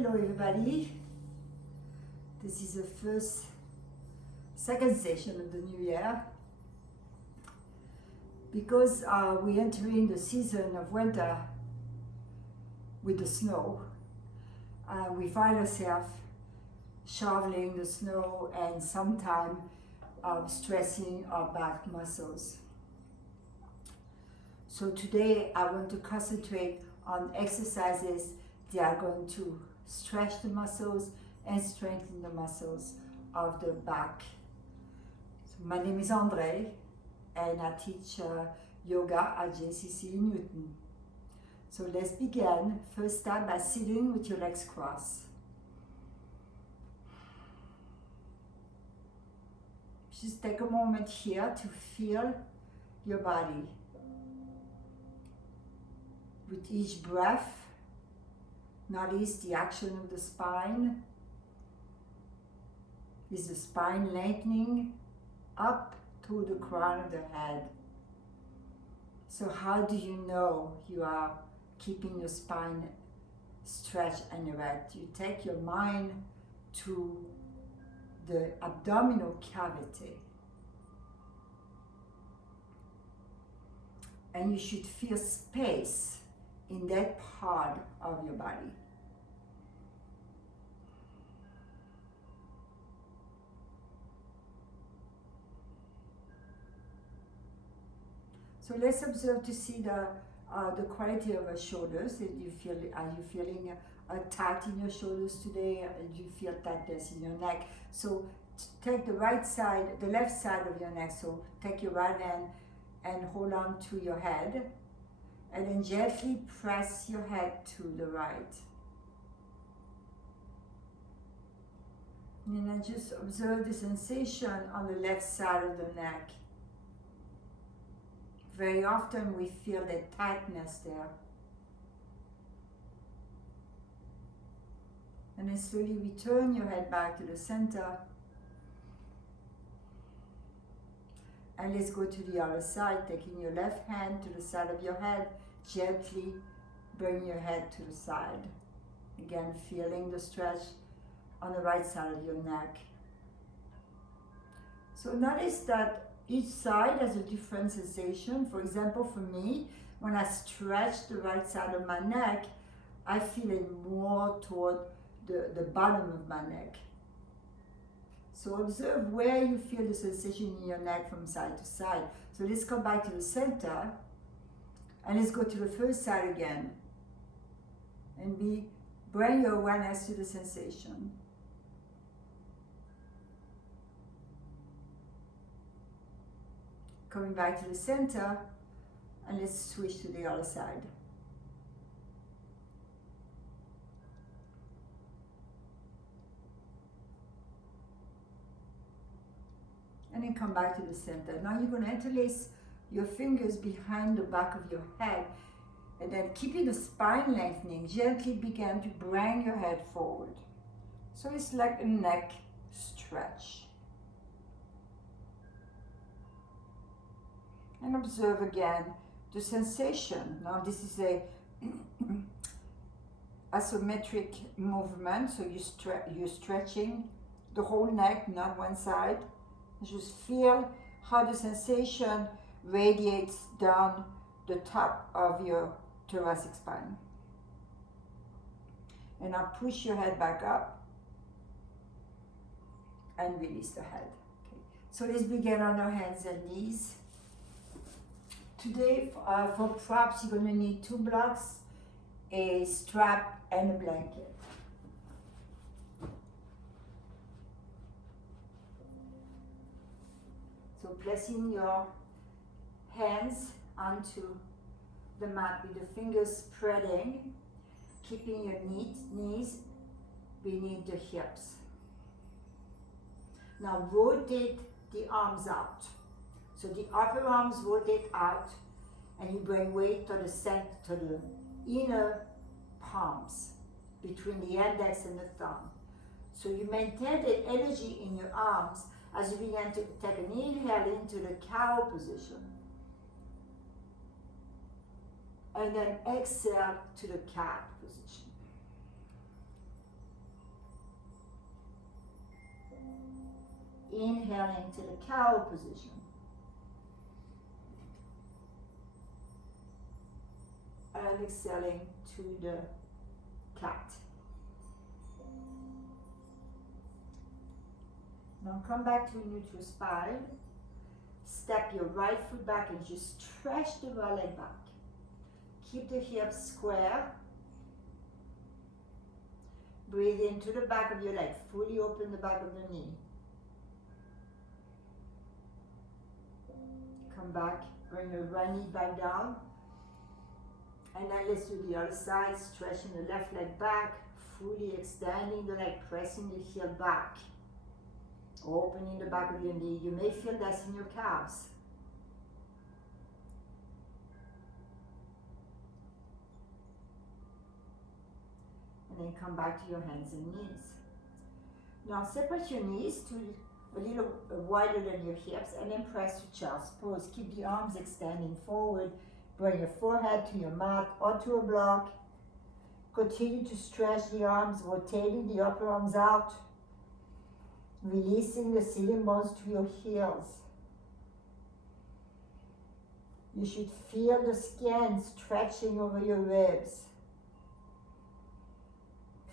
Hello everybody. This is the second session of the new year. Because we enter in the season of winter with the snow, we find ourselves shoveling the snow and sometimes stressing our back muscles. So today I want to concentrate on exercises that are going to stretch the muscles and strengthen the muscles of the back. So my name is Andree and I teach yoga at JCC in Newton. So let's begin. First start by sitting with your legs crossed. Just take a moment here to feel your body. With each breath, notice the action of the spine. Is the spine lengthening up to the crown of the head? So how do you know you are keeping your spine stretched and erect? You take your mind to the abdominal cavity. And you should feel space in that part of your body. So let's observe to see the quality of our shoulders. Are you feeling tight in your shoulders today? Do you feel tightness in your neck? So take the left side of your neck. So take your right hand and hold on to your head. And then gently press your head to the right. And then just observe the sensation on the left side of the neck. Very often we feel that tightness there. And then slowly return your head back to the center. And let's go to the other side, taking your left hand to the side of your head, gently bring your head to the side. Again, feeling the stretch on the right side of your neck. So notice that each side has a different sensation. For example, for me, when I stretch the right side of my neck, I feel it more toward the bottom of my neck. So observe where you feel the sensation in your neck from side to side. So let's come back to the center and let's go to the first side again. And bring your awareness to the sensation. Coming back to the center and let's switch to the other side. And then come back to the center. Now you're going to interlace your fingers behind the back of your head and then keeping the spine lengthening, gently begin to bring your head forward. So it's like a neck stretch. And observe again the sensation. Now this is a asymmetric movement, so you're stretching the whole neck, not one side. Just feel how the sensation radiates down the top of your thoracic spine. And now push your head back up and release the head. Okay. So let's begin on our hands and knees. Today, for props, you're going to need 2 blocks, a strap, and a blanket. So placing your hands onto the mat with the fingers spreading, keeping your knees beneath the hips. Now rotate the arms out. So the upper arms rotate out and you bring weight to the inner palms between the index and the thumb. So you maintain the energy in your arms as you begin to take an inhale into the cow position. And then exhale to the cat position. Inhaling to the cow position. And exhaling to the cat. Now come back to a neutral spine. Step your right foot back and just stretch the right leg back. Keep the hips square. Breathe into the back of your leg. Fully open the back of the knee. Come back, bring the right knee back down. And then let's do the other side, stretching the left leg back, fully extending the leg, pressing the heel back. Opening the back of your knee. You may feel this in your calves. And then come back to your hands and knees. Now separate your knees to a little wider than your hips and then press to child's pose. Keep the arms extending forward. Bring your forehead to your mat or to a block. Continue to stretch the arms, rotating the upper arms out. Releasing the ceiling bones to your heels. You should feel the skin stretching over your ribs.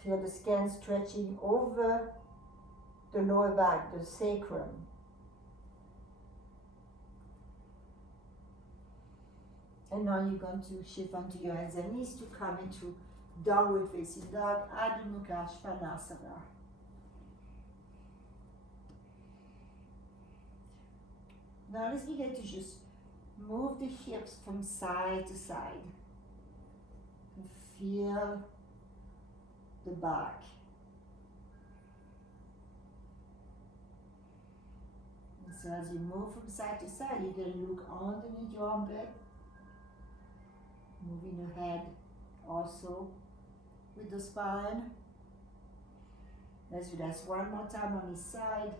Feel the skin stretching over the lower back, the sacrum. And now you're going to shift onto your hands and knees to come into downward facing dog, Adho Mukha Svanasana. Now let's begin to just move the hips from side to side. And feel the back. And so as you move from side to side, you can look underneath your armpit. Moving your head also with the spine. Let's do that one more time on each side.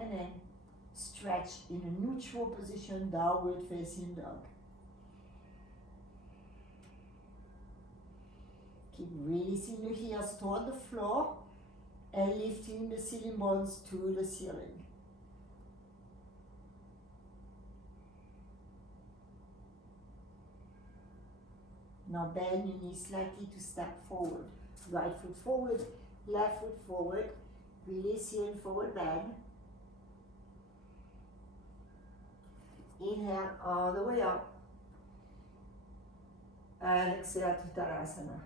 And then stretch in a neutral position, downward facing dog. Keep releasing the heels toward the floor and lifting the ceiling bones to the ceiling. Now bend your knees slightly to step forward. Right foot forward, left foot forward. Release heel forward bend. Inhale all the way up. And exhale to Tadasana.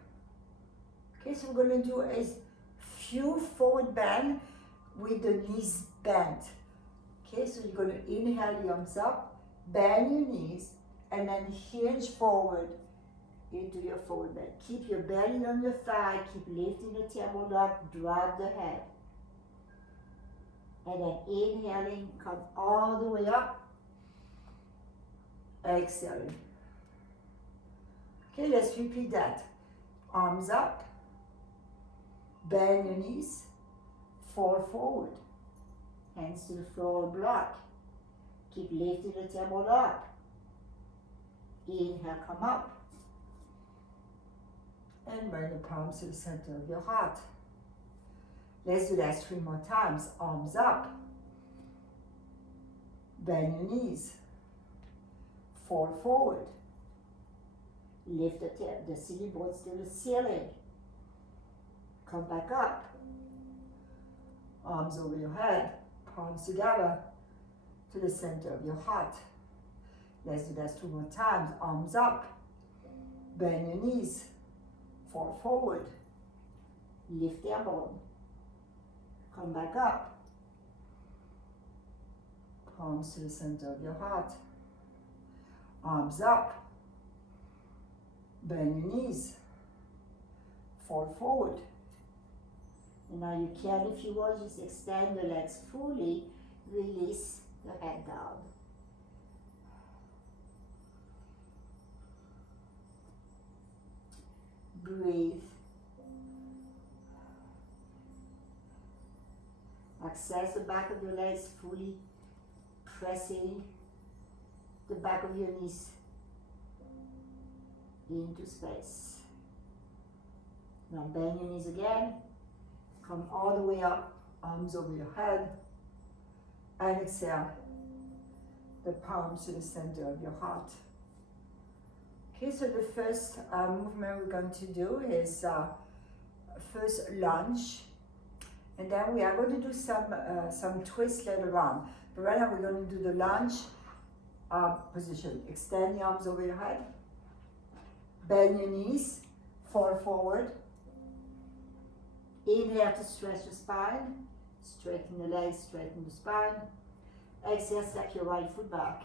Okay, so we're going to do a few forward bend with the knees bent. Okay, so you're going to inhale the arms up, bend your knees, and then hinge forward into your forward bend. Keep your belly on your thigh, keep lifting the tailbone up, drop the head. And then inhaling, come all the way up. Exhaling. Okay, let's repeat that. Arms up, bend your knees, fall forward. Hands to the floor, block. Keep lifting the tailbone up. Inhale, come up. And bring the palms to the center of your heart. Let's do that 3 more times. Arms up. Bend your knees. Fall forward. Lift the ceiling bones to the ceiling. Come back up. Arms over your head. Palms together to the center of your heart. Let's do that 2 more times. Arms up. Bend your knees. Fall forward. Lift the elbow. Come back up. Palms to the center of your heart. Arms up. Bend your knees. Fall forward. And now you can, if you want, just extend the legs fully. Release the head down. Breathe. Access the back of your legs fully, pressing the back of your knees into space. Now bend your knees again. Come all the way up, arms over your head. And exhale. The palms to the center of your heart. Okay, so the first movement we're going to do is first lunge. And then we are going to do some twists later on. But right now we're going to do the lunge position. Extend the arms over your head. Bend your knees. Fall forward. Inhale to stretch the spine. Straighten the legs, straighten the spine. Exhale, step your right foot back.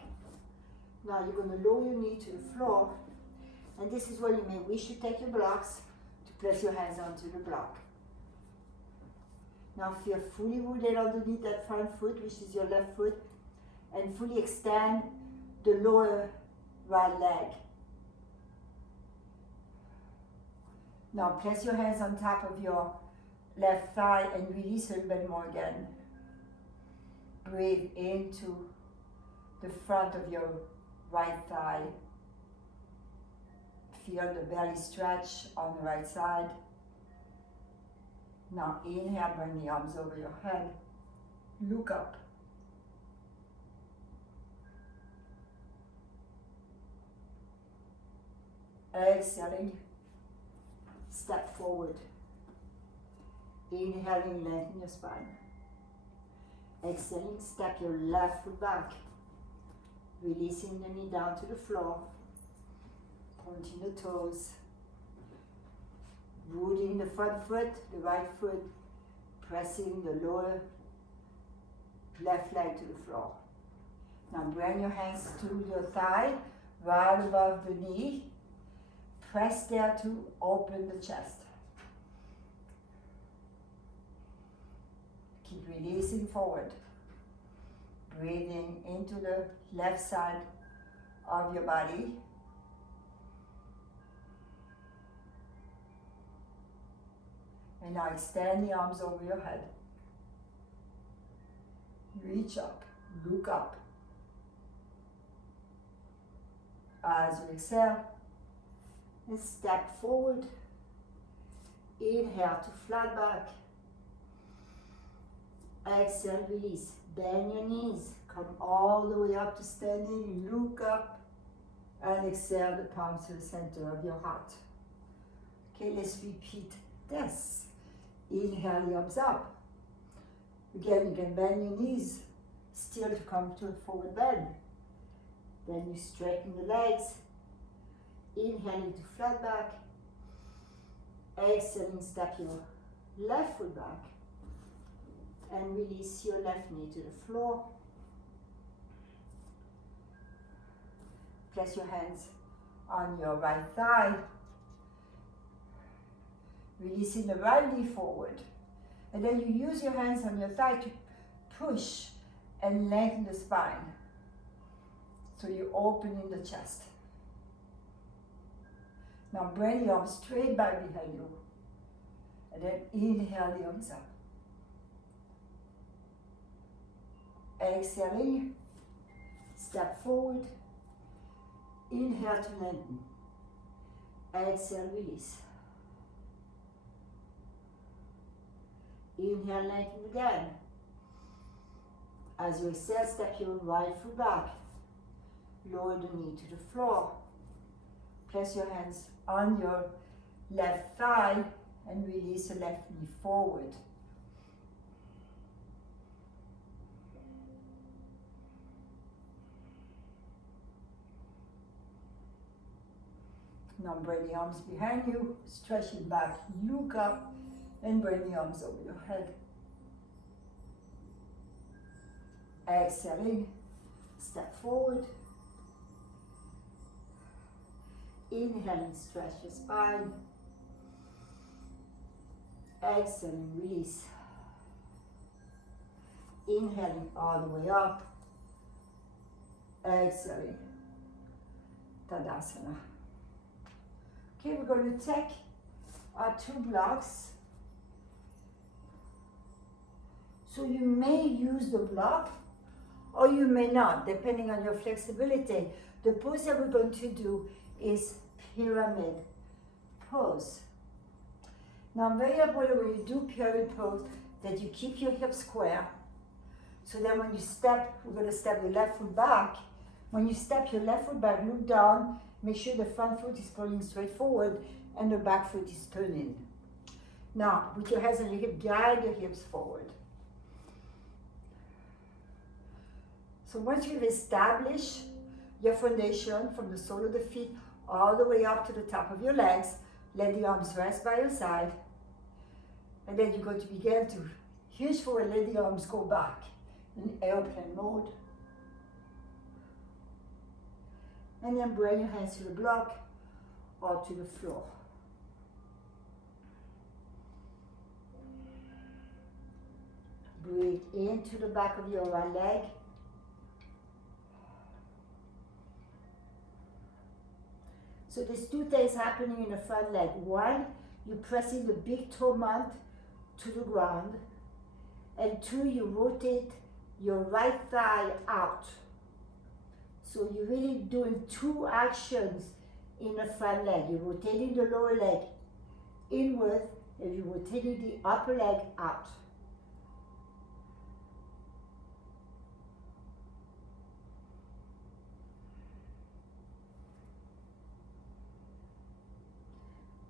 Now you're going to lower your knee to the floor. And this is where you may wish to take your blocks to place your hands onto the block. Now feel fully rooted underneath that front foot, which is your left foot, and fully extend the lower right leg. Now place your hands on top of your left thigh and release a little bit more again. Breathe into the front of your right thigh. Feel the belly stretch on the right side. Now inhale, bring the arms over your head. Look up. Exhaling, step forward. Inhaling, lengthen your spine. Exhaling, step your left foot back. Releasing the knee down to the floor. Pointing the toes. Rooting the front foot, the right foot. Pressing the lower left leg to the floor. Now bring your hands to your thigh, right above the knee. Press there to open the chest. Keep releasing forward. Breathing into the left side of your body. And now extend the arms over your head. Reach up, look up. As you exhale, and step forward. Inhale to flat back. Exhale, release. Bend your knees. Come all the way up to standing. Look up. And exhale the palms to the center of your heart. Okay, let's repeat this. Inhale the arms up. Again, you can bend your knees. Still to come to a forward bend. Then you straighten the legs. Inhaling to flat back. Exhaling, step your left foot back. And release your left knee to the floor. Place your hands on your right thigh. Releasing the right knee forward. And then you use your hands on your thigh to push and lengthen the spine. So you're opening the chest. Now bring the arms straight back behind you. And then inhale the arms up. Exhaling, step forward. Inhale to lengthen. Exhale, release. Inhale, lengthen again. As you exhale, step your right foot back. Lower the knee to the floor. Place your hands on your left thigh and release the left knee forward. Now bring the arms behind you, stretching back, look up, and bring the arms over your head. Exhaling, step forward. Inhaling, stretch your spine. Exhaling, release. Inhaling all the way up. Exhaling, Tadasana. Okay, we're going to take our 2 blocks. So you may use the block or you may not, depending on your flexibility. The pose that we're going to do is pyramid pose. Now, very important when you do period pose that you keep your hips square. So then when you step, we're going to step the left foot back. When you step your left foot back, look down, make sure the front foot is pointing straight forward and the back foot is turning. Now, with your hands on your hip, guide the hips forward. So once you've established your foundation from the sole of the feet all the way up to the top of your legs, let the arms rest by your side. And then you're going to begin to hinge forward, let the arms go back in airplane mode. And then bring your hands to the block or to the floor. Breathe into the back of your right leg. So there's two things happening in the front leg. One, you're pressing the big toe mount to the ground. And two, you rotate your right thigh out. So you're really doing two actions in the front leg. You're rotating the lower leg inward and you're rotating the upper leg out.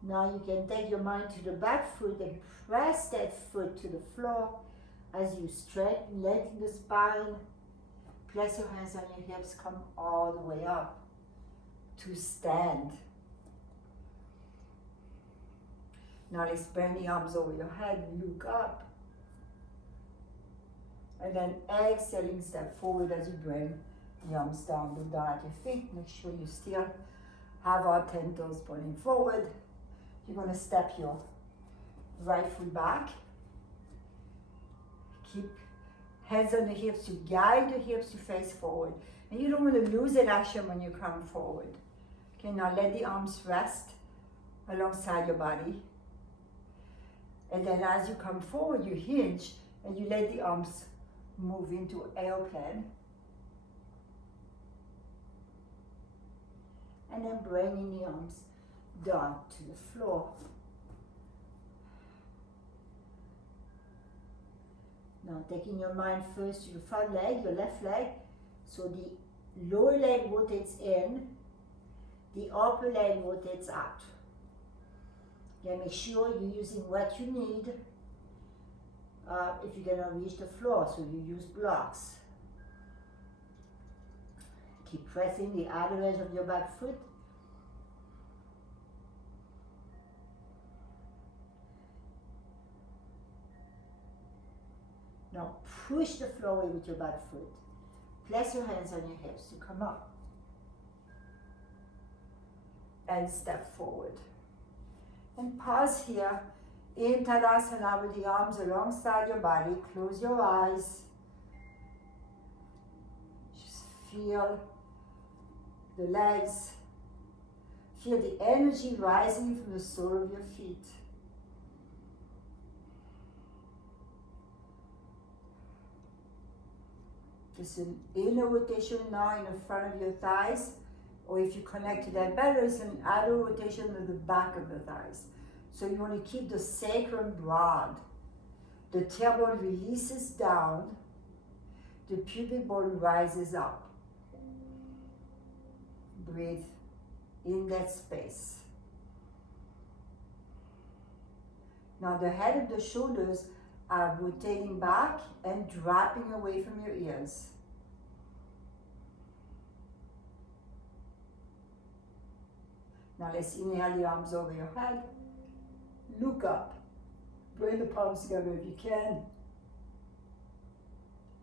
Now you can take your mind to the back foot and press that foot to the floor as you straighten, lengthen the spine. Place your hands on your hips, come all the way up to stand. Now let's bring the arms over your head, look up. And then exhaling, step forward as you bring the arms down, look down at your feet. Make sure you still have our 10 toes pointing forward. You're going to step your right foot back. Keep hands on the hips to guide the hips to face forward. And you don't want to lose that action when you come forward. Okay, now let the arms rest alongside your body. And then as you come forward, you hinge and you let the arms move into airplane. And then bringing the arms down to the floor. Now taking your mind first to your front leg, your left leg. So the lower leg rotates in, the upper leg rotates out. Okay, make sure you're using what you need if you're gonna reach the floor, so you use blocks. Keep pressing the outer edge of your back foot. Now push the floor away with your back foot. Place your hands on your hips to come up. And step forward. And pause here in Tadasana with the arms alongside your body. Close your eyes. Just feel the legs. Feel the energy rising from the sole of your feet. Just an inner rotation now in the front of your thighs, or if you connect to that better, it's an outer rotation of the back of the thighs. So you want to keep the sacrum broad. The tailbone releases down, the pubic bone rises up. Breathe in that space. Now the head of the shoulders are rotating back and dropping away from your ears. Now let's inhale the arms over your head. Look up. Bring the palms together if you can.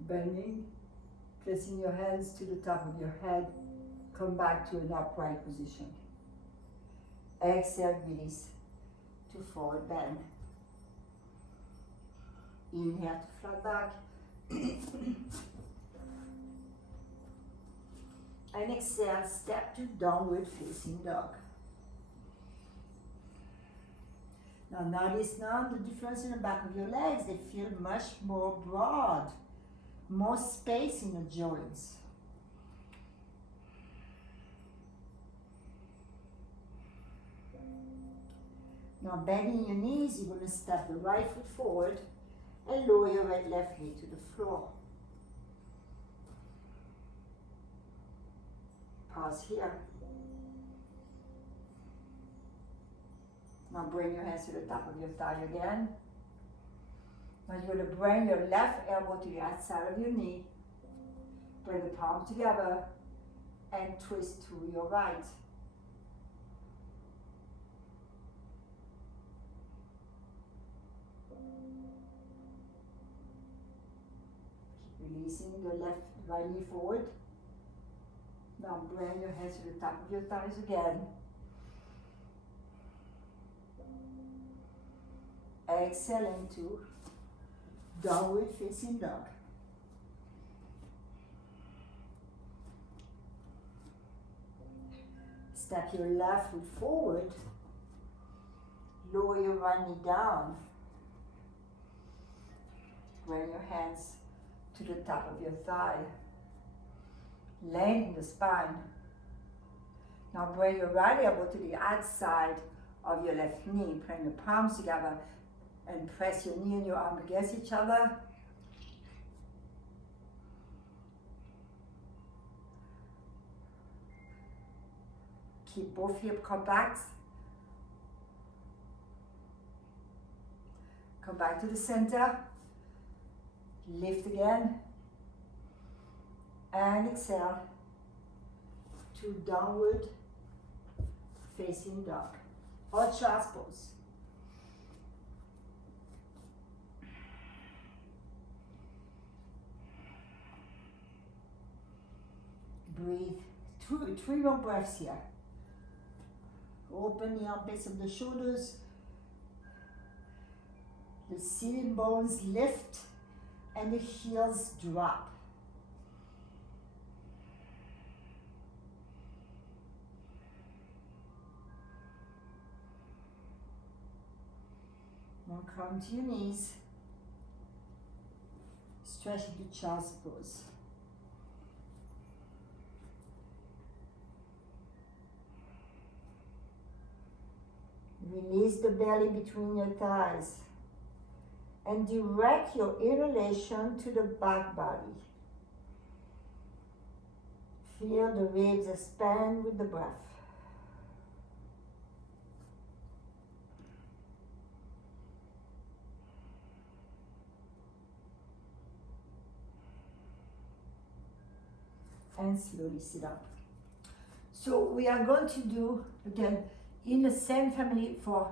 Bending. Placing your hands to the top of your head. Come back to an upright position. Exhale, release to forward bend. Inhale to flat back. And exhale, step to downward facing dog. Now notice now the difference in the back of your legs. They feel much more broad, more space in the joints. Now bending your knees, you're going to step the right foot forward and lower your left knee to the floor. Pause here. Now bring your hands to the top of your thigh again. Now you're going to bring your left elbow to the outside of your knee. Bring the palms together and twist to your right. Keep releasing the right knee forward. Now bring your hands to the top of your thighs again. Exhale into downward facing dog. Step your left foot forward. Lower your right knee down. Bring your hands to the top of your thigh. Lengthen the spine. Now bring your right elbow to the outside of your left knee. Bring the palms together and press your knee and your arm against each other. Keep both hips compact. Come back to the center. Lift again. And exhale to downward facing dog or child's pose. Breathe. Three more breaths here. Open the armpits of the shoulders. The sitting bones lift and the heels drop. Now come to your knees. Stretch into child's pose. Release the belly between your thighs and direct your inhalation to the back body. Feel the ribs expand with the breath. And slowly sit up. So we are going to do, again, in the same family for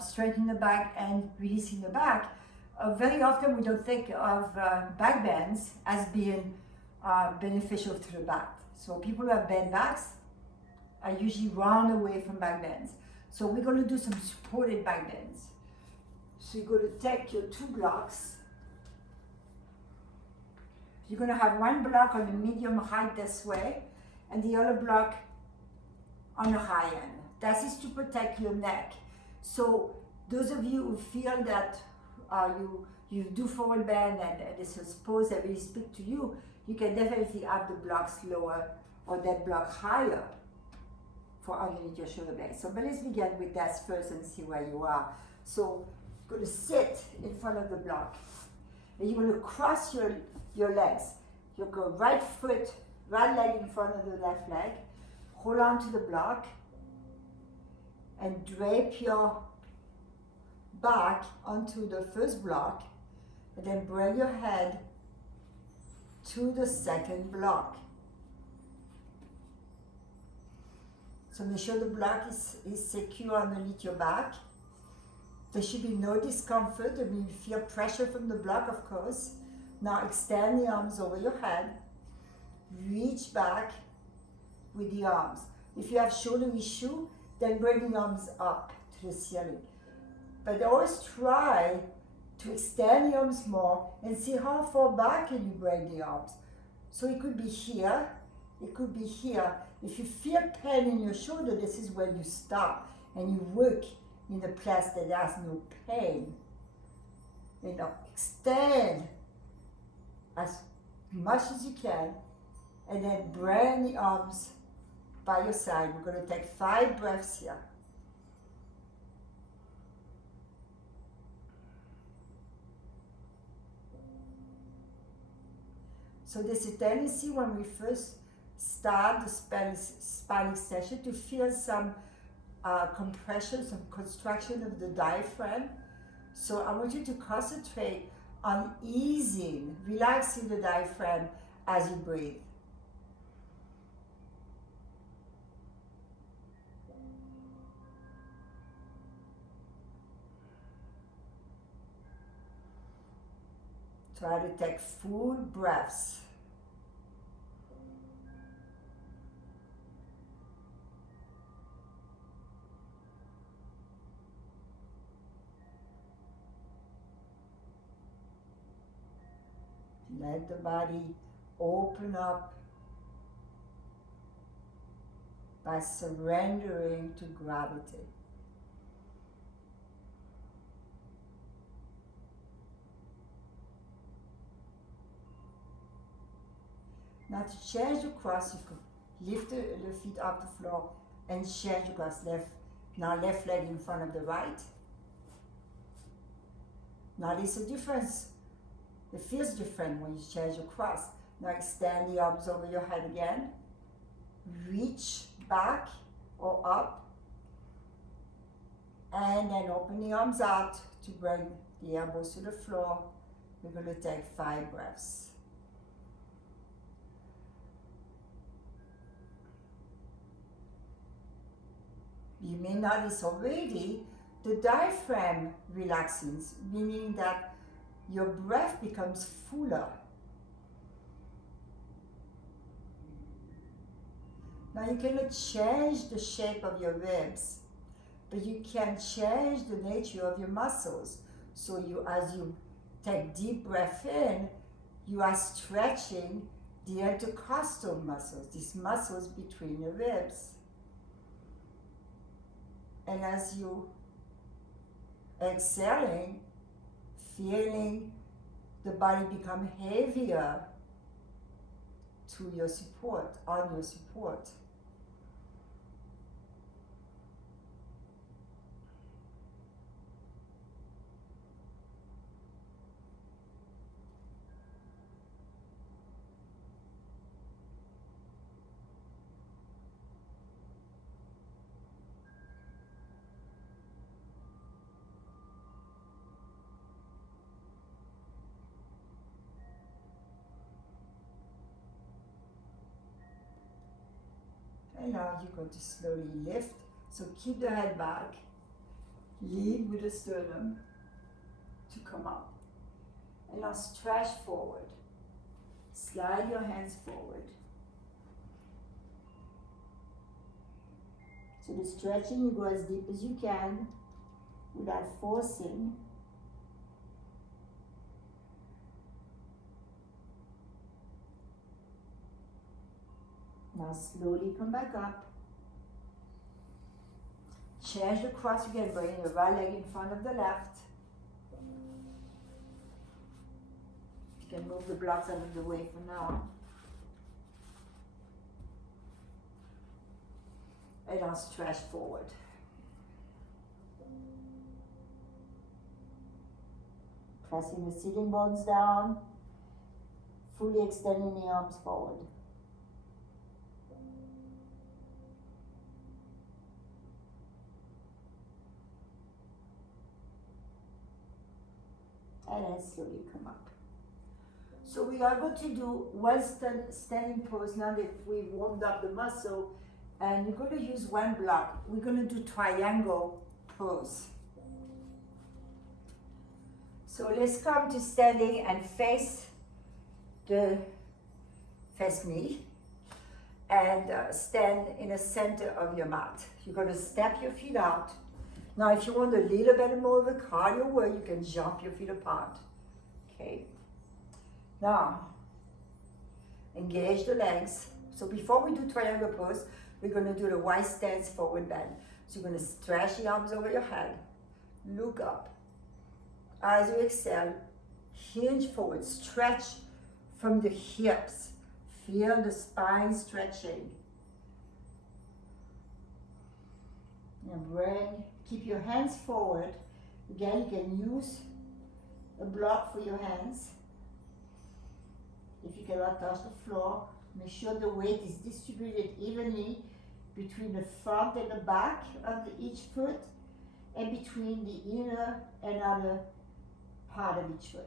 straightening the back and releasing the back. Very often we don't think of back bends as being beneficial to the back. So people who have bent backs are usually run away from back bends. So we're going to do some supported back bends. So you're going to take your two blocks. You're going to have one block on the medium height this way and the other block on the high end. That is to protect your neck. So those of you who feel that you do forward bend and this is pose that really speak to you, you can definitely have the blocks lower or that block higher for underneath your shoulder blade. So but let's begin with that first and see where you are. So you're going to sit in front of the block and you're going to cross your legs. You go right leg in front of the left leg, hold on to the block and drape your back onto the first block and then bring your head to the second block. So make sure the block is secure underneath your back. There should be no discomfort. I mean, you feel pressure from the block, of course. Now extend the arms over your head. Reach back with the arms. If you have shoulder issue, then bring the arms up to the ceiling. But always try to extend the arms more and see how far back can you bring the arms. So it could be here, it could be here. If you feel pain in your shoulder, this is when you stop and you work in the place that has no pain. You know, extend as much as you can and then bring the arms by your side. We're going to take 5 breaths here. So there's a tendency when we first start the spine extension to feel some compression, some contraction of the diaphragm. So I want you to concentrate on easing, relaxing the diaphragm as you breathe. Try to take full breaths. Let the body open up by surrendering to gravity. Now to change the cross, you could lift the feet off the floor and change the cross. Now left leg in front of the right. Now there's a difference. It feels different when you change the cross. Now extend the arms over your head again. Reach back or up. And then open the arms out to bring the elbows to the floor. We're going to take 5 breaths. You may notice already the diaphragm relaxing, meaning that your breath becomes fuller. Now you cannot change the shape of your ribs, but you can change the nature of your muscles. So as you take deep breath in, you are stretching the intercostal muscles, these muscles between your ribs. And as you exhaling, feeling the body become heavier to your support, on your support. And now you're going to slowly lift. So keep the head back. Lead with the sternum to come up. And now stretch forward. Slide your hands forward. So the stretching, you go as deep as you can without forcing. Now slowly come back up. Change the cross again, bring the right leg in front of the left. You can move the blocks out of the way for now. And now stretch forward. Pressing the sitting bones down, fully extending the arms forward. And then slowly come up. So we are going to do one standing pose now that we've warmed up the muscle, and you're going to use one block. We're going to do triangle pose. So let's come to standing and face me and stand in the center of your mat. You're going to step your feet out. Now, if you want a little bit more of a cardio work, you can jump your feet apart. Okay. Now, engage the legs. So before we do triangle pose, we're going to do the wide stance forward bend. So you're going to stretch the arms over your head. Look up. As you exhale, hinge forward. Stretch from the hips. Feel the spine stretching. And keep your hands forward. Again, you can use a block for your hands. If you cannot touch the floor, make sure the weight is distributed evenly between the front and the back of each foot, and between the inner and outer part of each foot.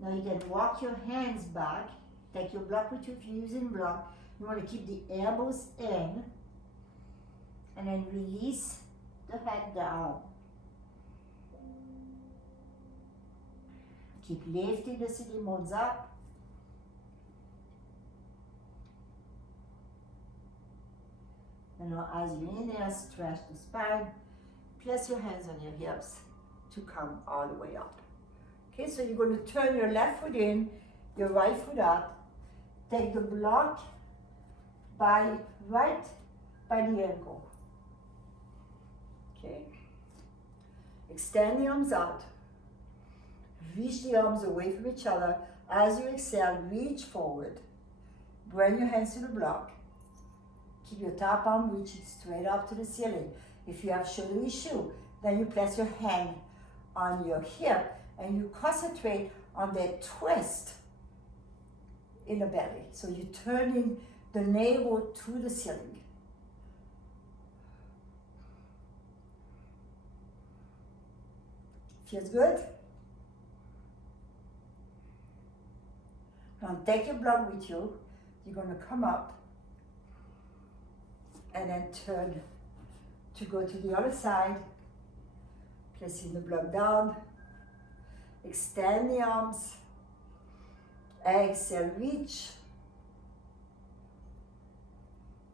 Now you can walk your hands back, take your block with you if you're using block. You want to keep the elbows in, and then release the head down. Keep lifting the sitting bones up. And now as you inhale, stretch the spine. Place your hands on your hips to come all the way up. Okay, so you're going to turn your left foot in, your right foot out. Take the block right by the ankle. Okay. Extend the arms out. Reach the arms away from each other. As you exhale, reach forward. Bring your hands to the block. Keep your top arm reaching straight up to the ceiling. If you have shoulder issue, then you place your hand on your hip and you concentrate on that twist in the belly. So you're turning the navel to the ceiling. Feels good? Now take your block with you. You're going to come up and then turn to go to the other side. Placing the block down. Extend the arms. Exhale, reach.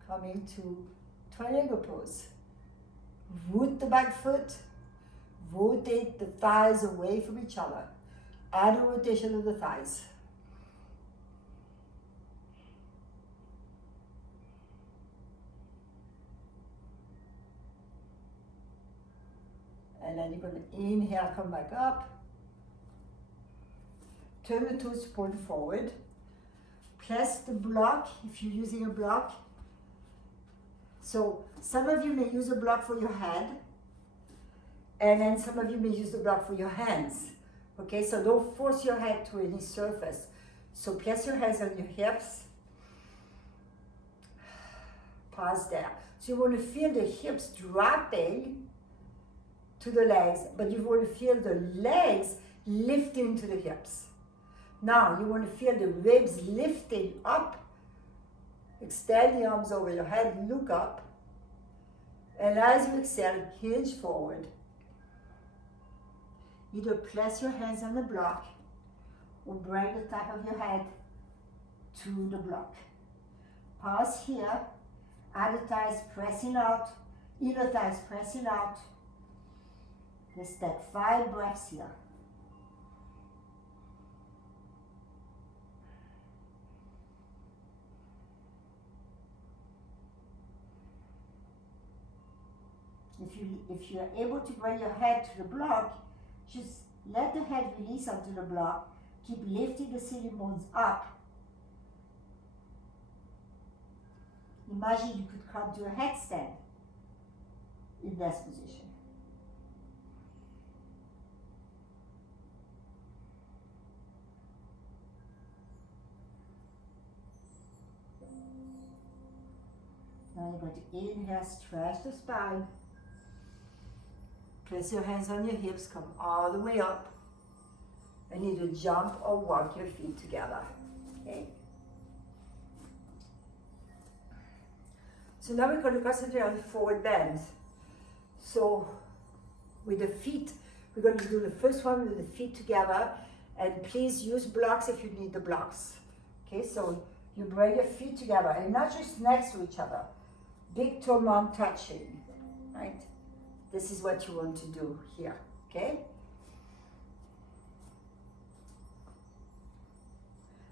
Come into triangle pose. Root the back foot. Rotate the thighs away from each other. Add a rotation of the thighs. And then you're going to inhale, come back up. Turn the toes, point forward. Place the block, if you're using a block. So some of you may use a block for your head, and then some of you may use the block for your hands. Okay, so don't force your head to any surface. So place your hands on your hips. Pause there. So you want to feel the hips dropping to the legs, but you want to feel the legs lifting to the hips. Now you want to feel the ribs lifting up. Extend the arms over your head, look up. And as you exhale, hinge forward. Either place your hands on the block or bring the top of your head to the block. Pause here. Outer thighs pressing out. Inner thighs pressing out. Let's take 5 breaths here. If you're able to bring your head to the block, just let the head release onto the block. Keep lifting the sitting bones up. Imagine you could come to a headstand in this position. Now you're going to inhale, stretch the spine. Place your hands on your hips, come all the way up. And either jump or walk your feet together. Okay? So now we're going to concentrate on the forward bend. So with the feet, we're going to do the first one with the feet together. And please use blocks if you need the blocks. Okay, so you bring your feet together and not just next to each other. Big toe mound touching, right? This is what you want to do here, okay?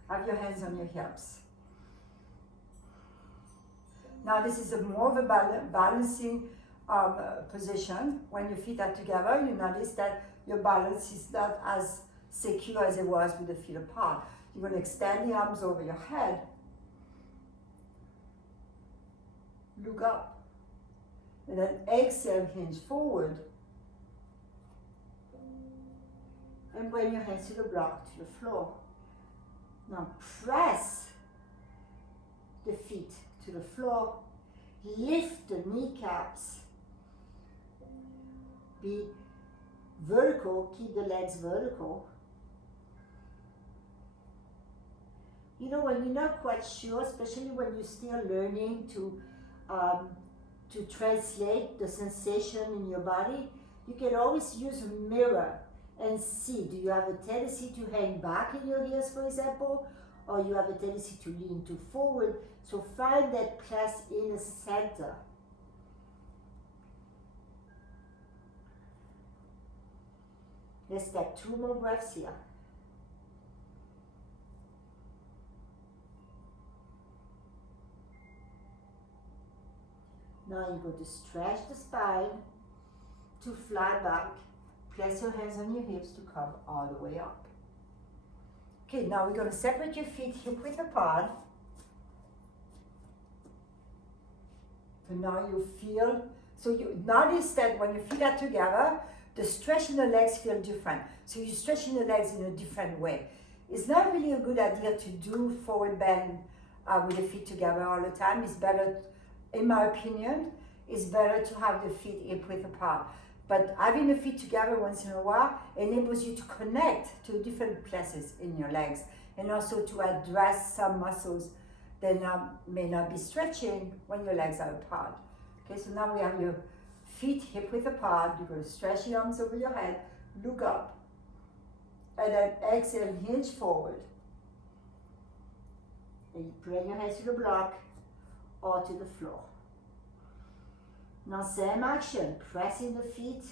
Have your hands on your hips. Now this is more of a balancing position. When your feet are together, you notice that your balance is not as secure as it was with the feet apart. You're going to extend the arms over your head. Look up. And then exhale, hinge forward. and bring your hands to the block, to the floor. Now press the feet to the floor, lift the kneecaps, be vertical, keep the legs vertical. You know, when you're not quite sure, especially when you're still learning to translate the sensation in your body, you can always use a mirror and see, do you have a tendency to hang back in your heels, for example, or you have a tendency to lean too forward? So find that place in the center. Let's take 2 more breaths here. Now you're going to stretch the spine to fly back. Place your hands on your hips to come all the way up. Okay, now we're going to separate your feet hip width apart. So now you feel, so you notice that when your feet are together, the stretch in the legs feel different. So you're stretching the legs in a different way. It's not really a good idea to do forward bend with the feet together all the time. It's better, in my opinion, it's better to have the feet hip width apart. But having the feet together once in a while enables you to connect to different places in your legs and also to address some muscles that may not be stretching when your legs are apart. Okay, so now we have your feet hip width apart. You're going to stretch your arms over your head, look up, and then exhale, hinge forward. And you bring your hands to the block or to the floor. Now same action, pressing the feet,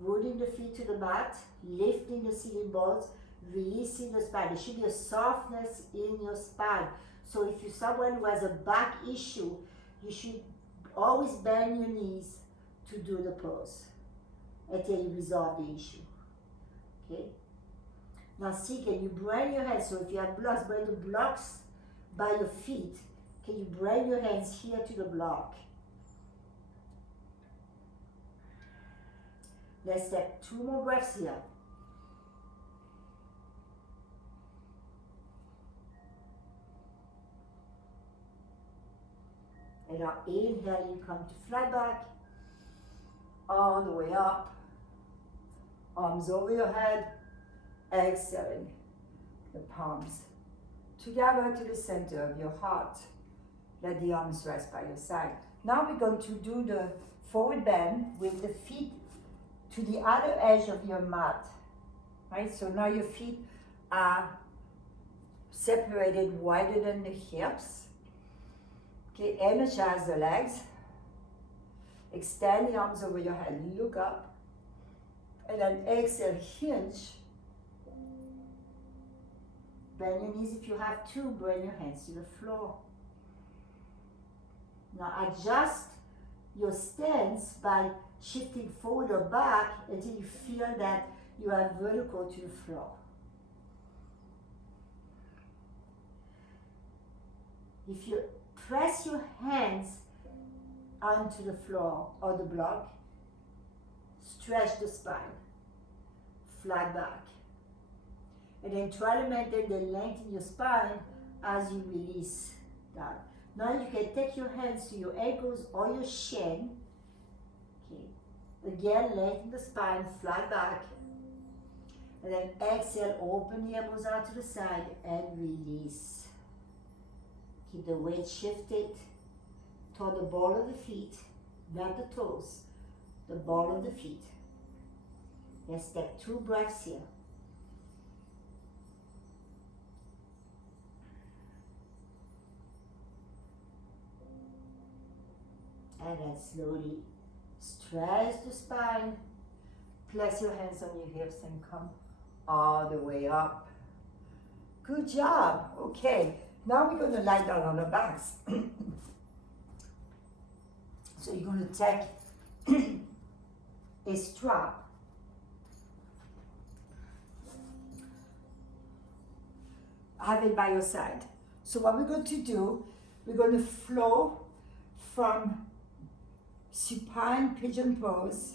rooting the feet to the mat, lifting the sitting bones, releasing the spine. There should be a softness in your spine. So if you're someone who has a back issue, you should always bend your knees to do the pose until you resolve the issue. Okay? Now see, can you bring your hands? So if you have blocks, bring the blocks by your feet. Can you bring your hands here to the block? Let's take 2 more breaths here. And now inhale, you come to fly back, all the way up, arms over your head, exhaling, the palms together to the center of your heart. Let the arms rest by your side. Now we're going to do the forward bend with the feet to the other edge of your mat, right? So now your feet are separated wider than the hips. Okay, energize the legs. Extend the arms over your head, look up, and then exhale, hinge. Bend your knees if you have to, bring your hands to the floor. Now adjust your stance by shifting forward or back until you feel that you are vertical to the floor. If you press your hands onto the floor or the block, stretch the spine, flat back. And then try to maintain the length in your spine as you release that. Now you can take your hands to your ankles or your shin. Okay. Again, lengthen the spine, flat back. And then exhale, open the elbows out to the side and release. Keep the weight shifted toward the ball of the feet, not the toes, the ball of the feet. Let's take 2 breaths here. And then slowly stretch the spine, place your hands on your hips and come all the way up. Good job. Okay, now we're going to lie down on our backs. So you're going to take a strap. Have it by your side. So what we're going to do, we're going to flow from supine pigeon pose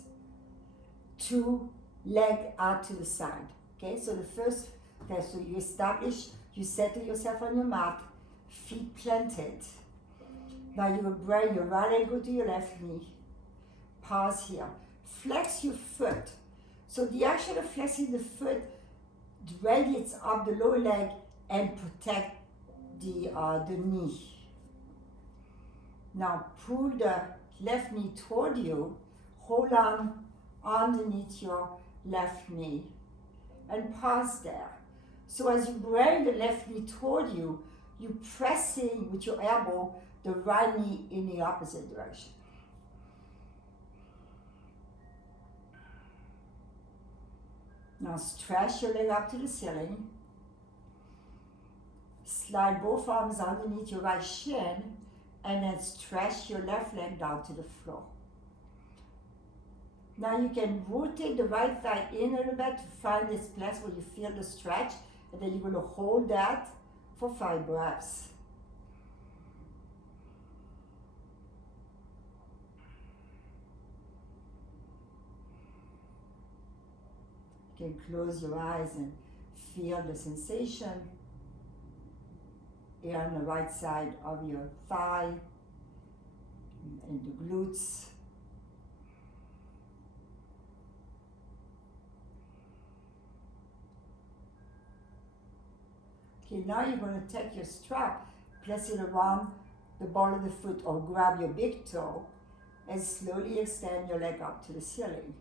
to leg out to the side. Okay, so the first test, so you establish, you settle yourself on your mat, feet planted. Now you will bring your right leg go to your left knee. Pause here. Flex your foot. So the action of flexing the foot radiates up the lower leg and protect the knee. Now pull the left knee toward you, hold on underneath your left knee, and pause there. So as you bring the left knee toward you, you're pressing with your elbow the right knee in the opposite direction. Now stretch your leg up to the ceiling. Slide both arms underneath your right shin, and then stretch your left leg down to the floor. Now you can rotate the right thigh in a little bit to find this place where you feel the stretch, and then you're going to hold that for 5 breaths. You can close your eyes and feel the sensation here on the right side of your thigh and the glutes. Okay, now you're going to take your strap, place it around the ball of the foot or grab your big toe and slowly extend your leg up to the ceiling.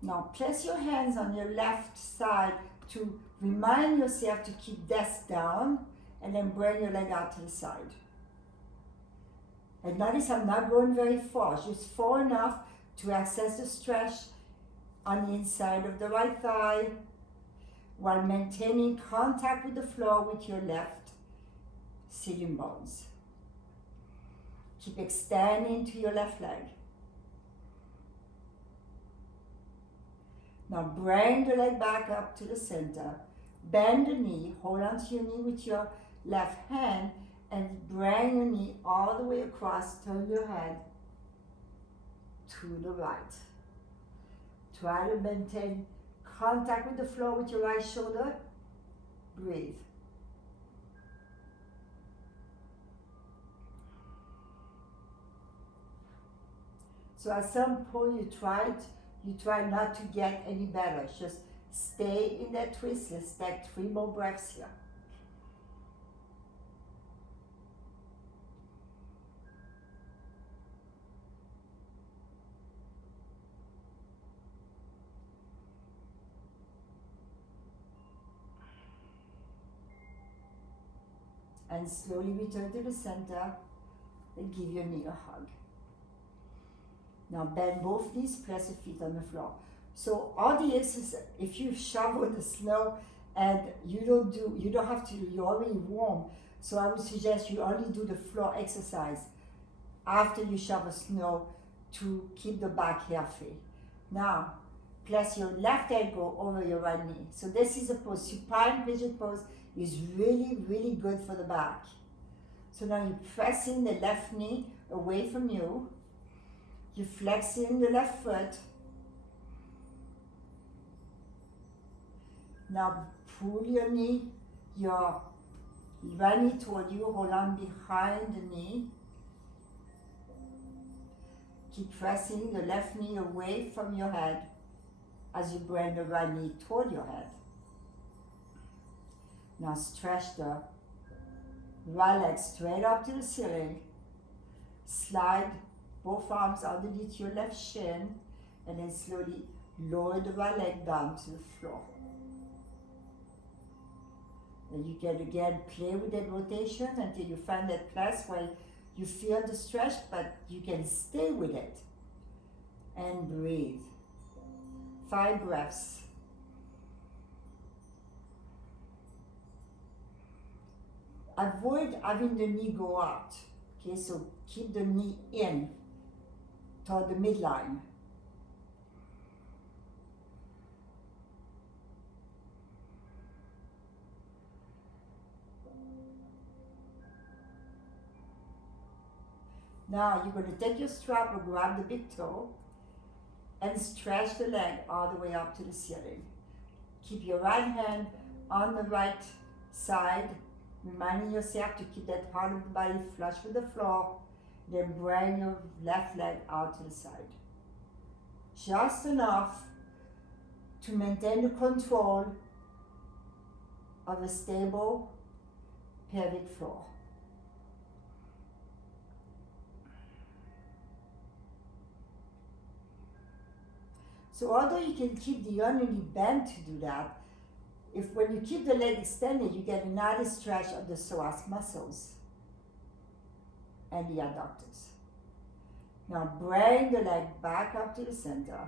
Now place your hands on your left side to remind yourself to keep this down, and then bring your leg out to the side. And notice I'm not going very far, just far enough to access the stretch on the inside of the right thigh while maintaining contact with the floor with your left sitting bones. Keep extending to your left leg. Now bring the leg back up to the center. Bend the knee, hold on to your knee with your left hand, and bring your knee all the way across, turn your head to the right. Try to maintain contact with the floor with your right shoulder. Breathe. So at some point you try not to get any better. Just stay in that twist. Let's take 3 more breaths here. And slowly return to the center and give your knee a hug. Now bend both knees, place your feet on the floor. So all the exercise, if you shovel the snow and you don't have to, you're already warm. So I would suggest you only do the floor exercise after you shovel snow to keep the back healthy. Now, place your left elbow over your right knee. So this is a pose, supine pigeon pose is really, really good for the back. So now you're pressing the left knee away from you. You're flexing the left foot. Now pull your knee, your right knee toward you, hold on behind the knee. Keep pressing the left knee away from your head as you bring the right knee toward your head. Now stretch the right leg straight up to the ceiling. Slide both arms underneath your left shin, and then slowly lower the right leg down to the floor. And you can again play with that rotation until you find that place where you feel the stretch, but you can stay with it. And breathe. 5 breaths. Avoid having the knee go out. Okay, so keep the knee in toward the midline. Now you're going to take your strap and grab the big toe and stretch the leg all the way up to the ceiling. Keep your right hand on the right side, reminding yourself to keep that part of the body flush with the floor. Then bring your left leg out to the side. Just enough to maintain the control of a stable pelvic floor. So although you can keep the knee bent to do that, if when you keep the leg extended, you get another stretch of the psoas muscles and the adductors. Now bring the leg back up to the center.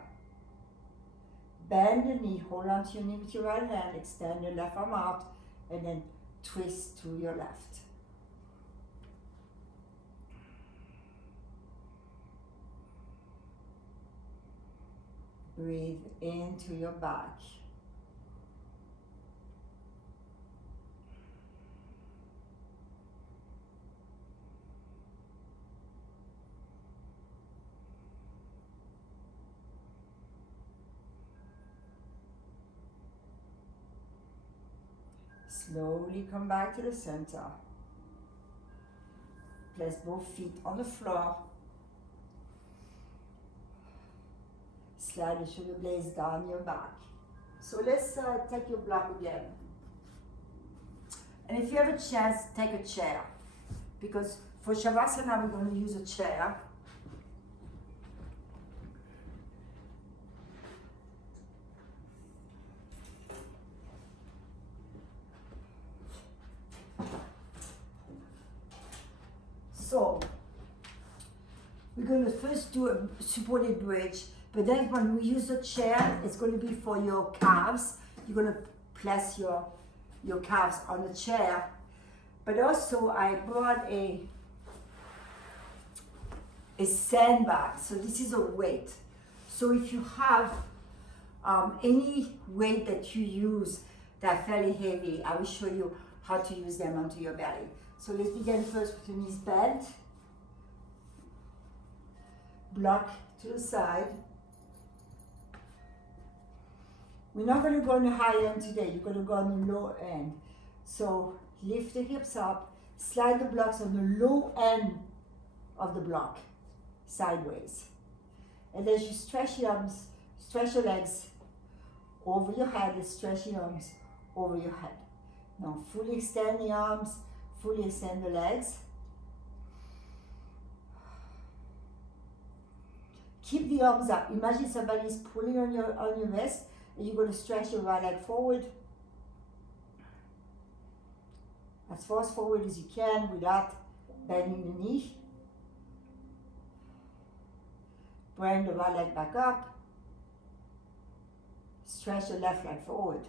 Bend the knee, hold on to your knee with your right hand, extend your left arm out, and then twist to your left. Breathe into your back. Slowly come back to the center. Place both feet on the floor. Slide the shoulder blades down your back. So let's take your block again. And if you have a chance, take a chair. Because for Shavasana, we're going to use a chair. So, we're going to first do a supported bridge, but then when we use the chair, it's going to be for your calves. You're going to place your calves on the chair. But also, I brought a sandbag. So this is a weight. So if you have any weight that you use that are fairly heavy, I will show you how to use them onto your belly. So let's begin first with your knees bent. Block to the side. We're not going to go on the high end today. You're going to go on the low end. So lift the hips up. Slide the blocks on the low end of the block, sideways. And as you stretch your arms, stretch your legs over your head, and stretch your arms over your head. Now fully extend the arms. Fully extend the legs. Keep the arms up. Imagine somebody is pulling on your wrist, and you're going to stretch your right leg forward. As far as forward as you can without bending the knee. Bring the right leg back up. Stretch the left leg forward.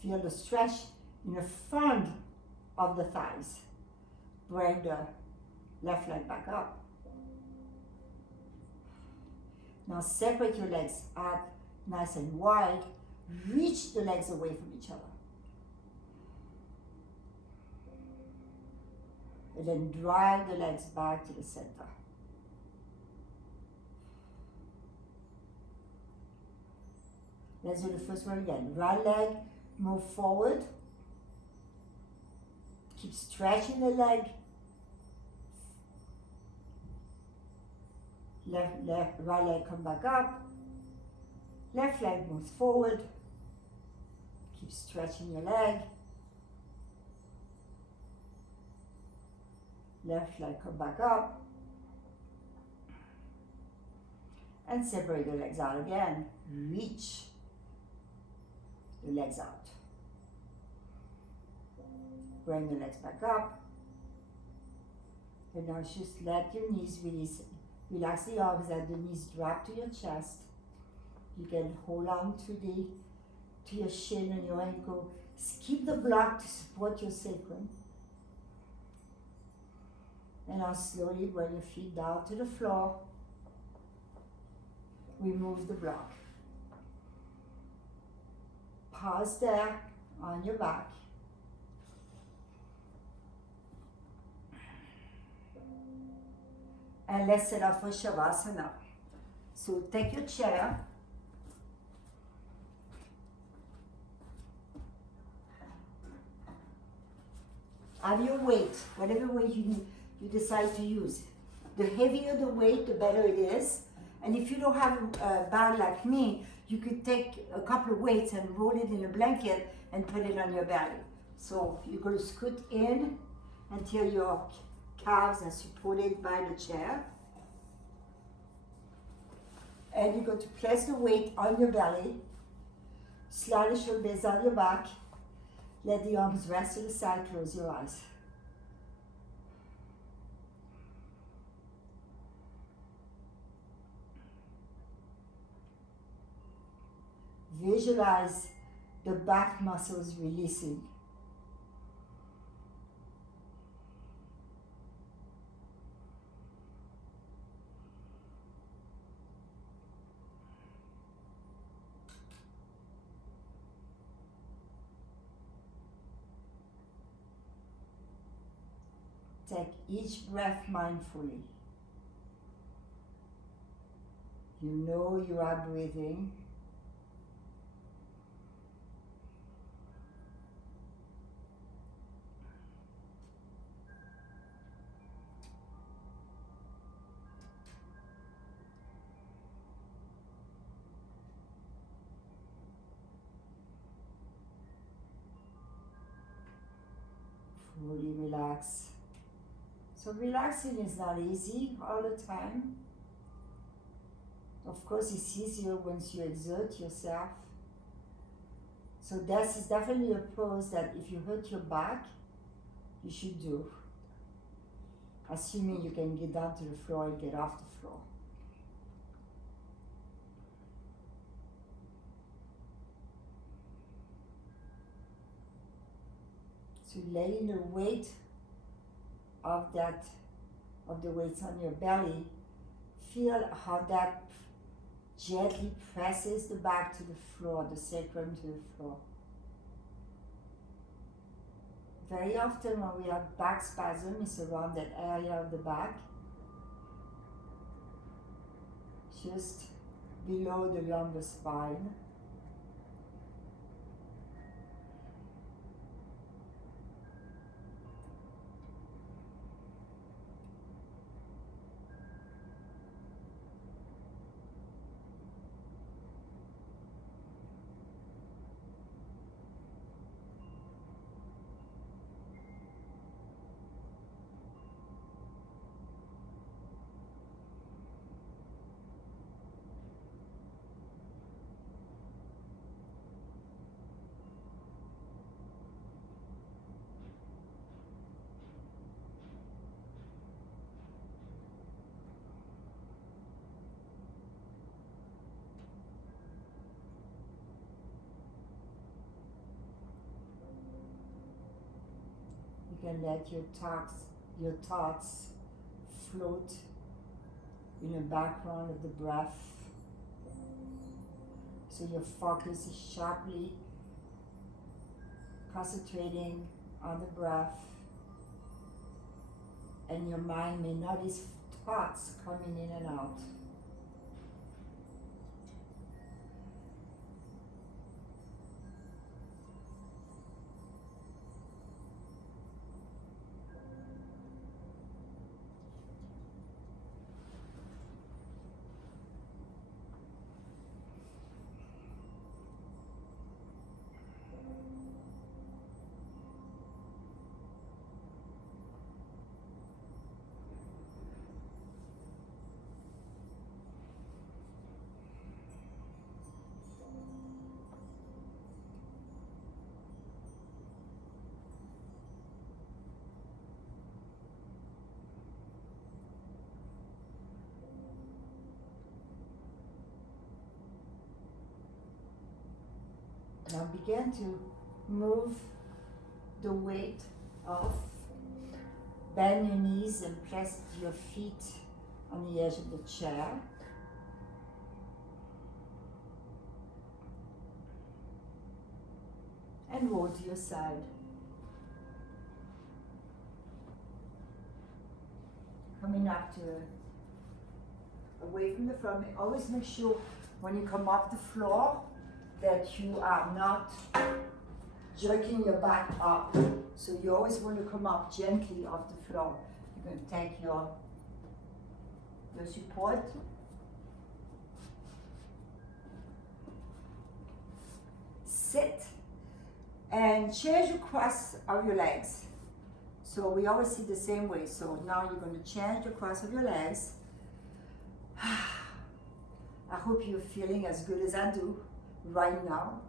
Feel the stretch in the front of the thighs. Bring the left leg back up. Now separate your legs out nice and wide. Reach the legs away from each other. And then drag the legs back to the center. Let's do the first one again. Right leg. Move forward. Keep stretching the leg. Right leg come back up. Left leg moves forward. Keep stretching your leg. Left leg come back up. And separate the legs out again. Reach the legs out. Bring the legs back up. And now just let your knees release. Relax the arms, let the knees drop to your chest. You can hold on to your shin and your ankle. Keep the block to support your sacrum. And now slowly bring your feet down to the floor. Remove the block. Pause there on your back. And let's set up for Shavasana. So take your chair. Have your weight, whatever weight you decide to use. The heavier the weight, the better it is. And if you don't have a bag like me, you could take a couple of weights and roll it in a blanket and put it on your belly. So you're going to scoot in until your calves are supported by the chair. And you're going to place the weight on your belly. Slide the shoulders on your back. Let the arms rest to the side. Close your eyes. Visualize the back muscles releasing. Take each breath mindfully. You know you are breathing. Fully relax. So relaxing is not easy all the time. Of course, it's easier once you exert yourself. So this is definitely a pose that if you hurt your back, you should do. Assuming you can get down to the floor and get off the floor. So laying the weight of the weights on your belly, feel how that gently presses the back to the floor, the sacrum to the floor. Very often when we have back spasm, it's around that area of the back, just below the lumbar spine. You can let your thoughts float in the background of the breath. So your focus is sharply concentrating on the breath, and your mind may notice thoughts coming in and out. Now begin to move the weight off. Bend your knees and press your feet on the edge of the chair. And roll to your side. Coming up to away from the floor. Always make sure when you come off the floor that you are not jerking your back up. So you always want to come up gently off the floor. You're going to take your support. Sit and change the cross of your legs. So we always sit the same way. So now you're going to change the cross of your legs. I hope you're feeling as good as I do right now.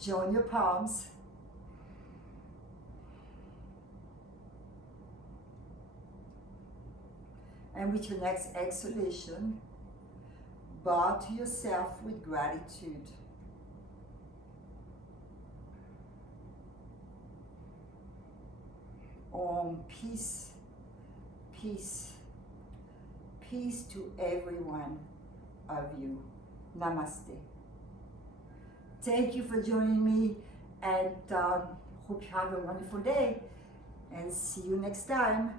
Join your palms. And with your next exhalation, bow to yourself with gratitude. Peace, peace, peace to every one of you. Namaste. Thank you for joining me, and hope you have a wonderful day, and see you next time.